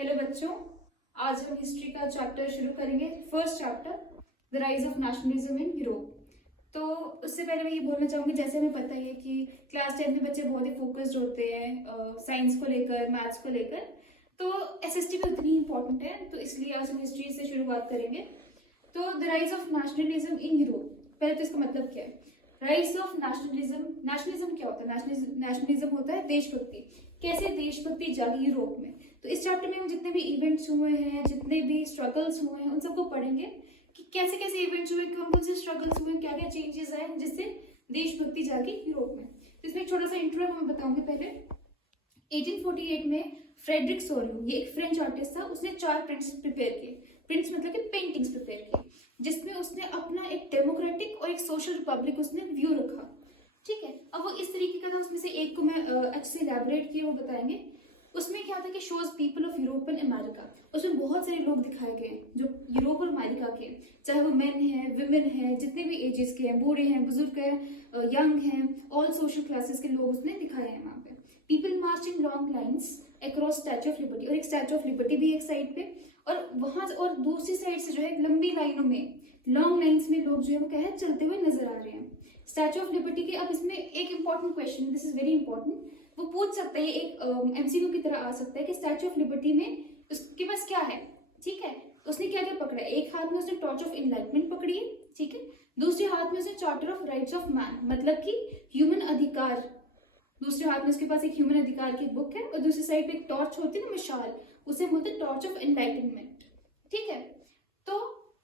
Hello बच्चों, आज हम हिस्ट्री का चैप्टर शुरू करेंगे। First chapter, the rise of nationalism in Europe. तो उससे पहले मैं ये बोलना चाहूँगी, जैसे हमें पता ही है कि क्लास 10 में बच्चे बहुत ही फोकस्ड होते हैं साइंस को लेकर, मैथ्स को लेकर। तो एसएसटी भी उतनी ही इंपॉर्टेंट है, तो इसलिए आज हम हिस्ट्री से शुरुआत करेंगे। तो the rise of nationalism in Europe, पहले तो इसका मतलब क्या है। राइज ऑफ नेशनलिज्म, नेशनलिज्म क्या होता है? नेशनलिज्म होता है देशभक्ति। कैसे देशभक्ति जागी यूरोप में। तो इस चैप्टर में हम जितने भी इवेंट्स हुए हैं, जितने भी स्ट्रगल्स हुए हैं, उन सबको पढ़ेंगे कि कैसे कैसे इवेंट्स हुए, कौन कौन से स्ट्रगल्स हुए, क्या क्या चेंजेस आए जिससे देशभक्ति जागी यूरोप में। तो इसमें एक छोटा सा इंट्रो मैं बताऊंगी। पहले 1848 में फ्रेडरिक सोरियो, ये एक फ्रेंच आर्टिस्ट था, उसने 4 प्रिंट्स प्रिपेयर किए। प्रिंट्स मतलब कि पेंटिंग्स प्रिपेयर की, जिसमें उसने अपना एक डेमोक्रेटिक और एक सोशल रिपब्लिक उसने व्यू रखा। ठीक है, अब वो इस तरीके का था। उसमें से एक को मैं अच्छे से इलैबोरेट किए, वो बताएंगे। उसमें क्या था कि shows people of Europe and America. उसमें बहुत सारे लोग दिखाए गए हैं जो यूरोप और अमेरिका के, चाहे वो मेन हैं, विमेन हैं, जितने भी एजेस के हैं, बूढ़े हैं, बुजुर्ग हैं, यंग हैं, ऑल सोशल क्लासेस के लोग उसने दिखाए हैं वहाँ पे। People March in long lines across statue of liberty, और एक स्टैचू ऑफ लिबर्टी भी एक साइड पे, और वहां और दूसरी साइड से जो है लंबी लाइनों में, लॉन्ग लाइन्स में लोग जो है वो क्या है चलते हुए नजर आ रहे हैं स्टैचू ऑफ लिबर्टी के। अब इसमें एक important question, this is very important, वो पूछ सकता है, एक एमसीक्यू की तरह आ सकता है कि स्टैचू ऑफ लिबर्टी में उसके पास क्या है। ठीक है, उसने क्या क्या पकड़ा है। एक हाथ में उसने टॉर्च ऑफ एनलाइटमेंट पकड़ी है, ठीक है। दूसरे हाथ में उसने charter of rights of man, मतलब कि ह्यूमन अधिकार। दूसरे हाथ में उसके पास एक ह्यूमन अधिकार की बुक है, और दूसरी साइड पे एक टॉर्च होती है ना, मिसाल, उसे बोलते हैं टॉर्च ऑफ एनलाइटनमेंट। ठीक है, तो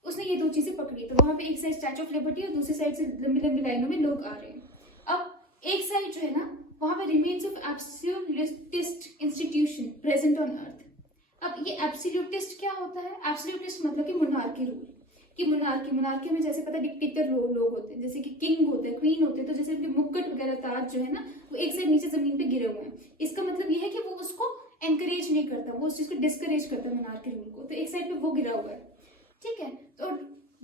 उसने ये 2 चीजें पकड़ी। तो वहां पे एक साइड स्टैचू ऑफ लिबर्टी और दूसरी साइड से लंबी लंबी लाइनों में लोग आ रहे हैं। अब एक साइड जो है ना, वहां पे remains of absolutist institution present on earth. अब ये एब्सोल्यूटिस्ट क्या होता है? एब्सोल्यूटिस्ट मतलब कि मोनार्की रूल, कि मोनार्की में जैसे पता है डिक्टेटर लोग होते हैं, जैसे कि किंग होते हैं, क्वीन होते हैं, तो जैसे उनके मुकुट वगैरह, ताज जो है ना, वो एक साइड नीचे जमीन पे गिरे हुए हैं। इसका मतलब ये है कि वो उसको एनकरेज नहीं करता, वो उस चीज को डिस्करेज करता है मोनार्की रूल को। तो एक साइड पे वो गिरा हुआ है। ठीक है, तो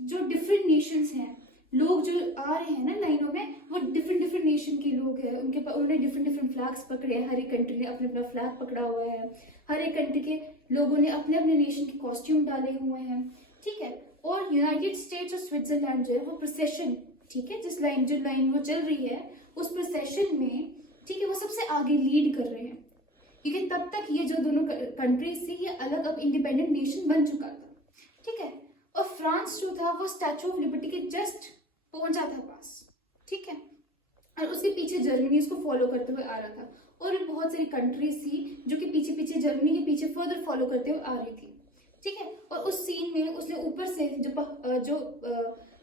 जो डिफरेंट नेशंस हैं, लोग जो आ रहे हैं ना लाइनों में, वो डिफरेंट डिफरेंट नेशन के लोग हैं। उनके पास उन्होंने डिफरेंट डिफरेंट फ्लैग्स पकड़े हैं। हर एक कंट्री ने अपना अपना फ्लैग पकड़ा हुआ है। हर एक कंट्री के लोगों ने अपने अपने नेशन के कॉस्ट्यूम डाले हुए हैं। ठीक है, और यूनाइटेड स्टेट्स और स्विट्जरलैंड जो है वो प्रोसेशन, ठीक है, जो लाइन वो चल रही है उस प्रोसेशन में, ठीक है, वो सबसे आगे लीड कर रहे हैं, क्योंकि तब तक ये जो दोनों कंट्रीज थी ये अलग अब इंडिपेंडेंट नेशन बन चुका था। ठीक है, और फ्रांस जो था वो स्टैचू ऑफ लिबर्टी के जस्ट पहुंचा था पास। ठीक है, और उसके पीछे जर्मनी उसको फॉलो करते हुए आ रहा था, और भी बहुत सारी कंट्रीज थी जो कि पीछे पीछे जर्मनी के पीछे फर्दर फॉलो करते हुए आ रही थी। ठीक है, और उस सीन में उसने ऊपर से जो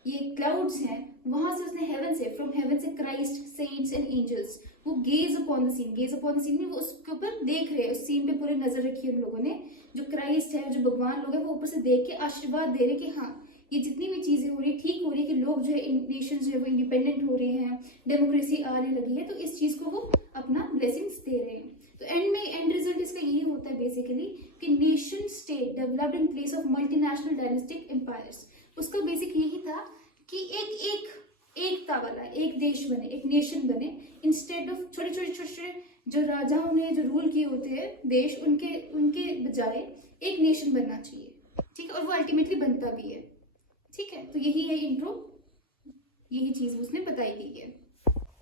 ये क्लाउड्स हैं, वहां से उसने हेवन से, फ्रॉम हेवन से क्राइस्ट, सेंट्स एंड एंजल्स, वो gaze upon the scene, gaze upon the scene में वो उसके ऊपर देख रहे हैं। उस सीन पे पूरी नजर रखी है उन लोगों ने। जो क्राइस्ट है, जो भगवान लोग हैं, वो ऊपर से देख के आशीर्वाद दे रहे कि हाँ, ये जितनी भी चीजें हो रही ठीक हो रही है, कि लोग जो है नेशन जो है वो इंडिपेंडेंट हो रहे हैं, डेमोक्रेसी आने लगी है, तो इस चीज को वो अपना ब्लेसिंग्स दे रहे हैं। तो एंड रिजल्ट इसका यही होता है बेसिकली, कि nation state developed in place of multinational dynastic empires. उसका बेसिक यही था कि एकता वाला एक देश बने, एक नेशन बने, इंस्टेड ऑफ छोटे छोटे जो राजाओं ने जो रूल किए होते हैं देश, उनके बजाय एक नेशन बनना चाहिए। ठीक है, और वो अल्टीमेटली बनता भी है। ठीक है, तो यही है इंट्रो, यही चीज उसने बताई दी है।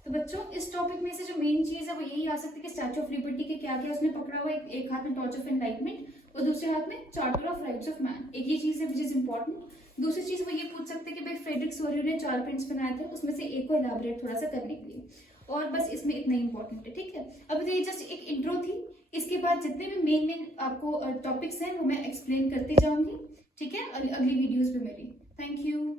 तो बच्चों, इस टॉपिक में से जो मेन चीज है वो यही आ सकती है कि स्टैचू ऑफ लिबर्टी के क्या क्या उसने पकड़ा हुआ, एक हाथ में टॉर्च ऑफ एनलाइटमेंट और दूसरे हाथ में charter of rights of man. एक ये चीज है विच इज इंपॉर्टेंट। दूसरी चीज वो ये पूछ सकते हैं कि भाई फ्रेडरिक सोरियो ने 4 प्रिंट्स बनाए थे, उसमें से एक को एलैबोरेट थोड़ा सा करने के लिए, और बस इसमें इतना ही इंपॉर्टेंट है। ठीक है, अब ये जस्ट एक इंट्रो थी। इसके बाद जितने भी मेन आपको टॉपिक्स हैं वो मैं एक्सप्लेन करते जाऊंगी। ठीक है, अगली वीडियोज पे मेरी। Thank you.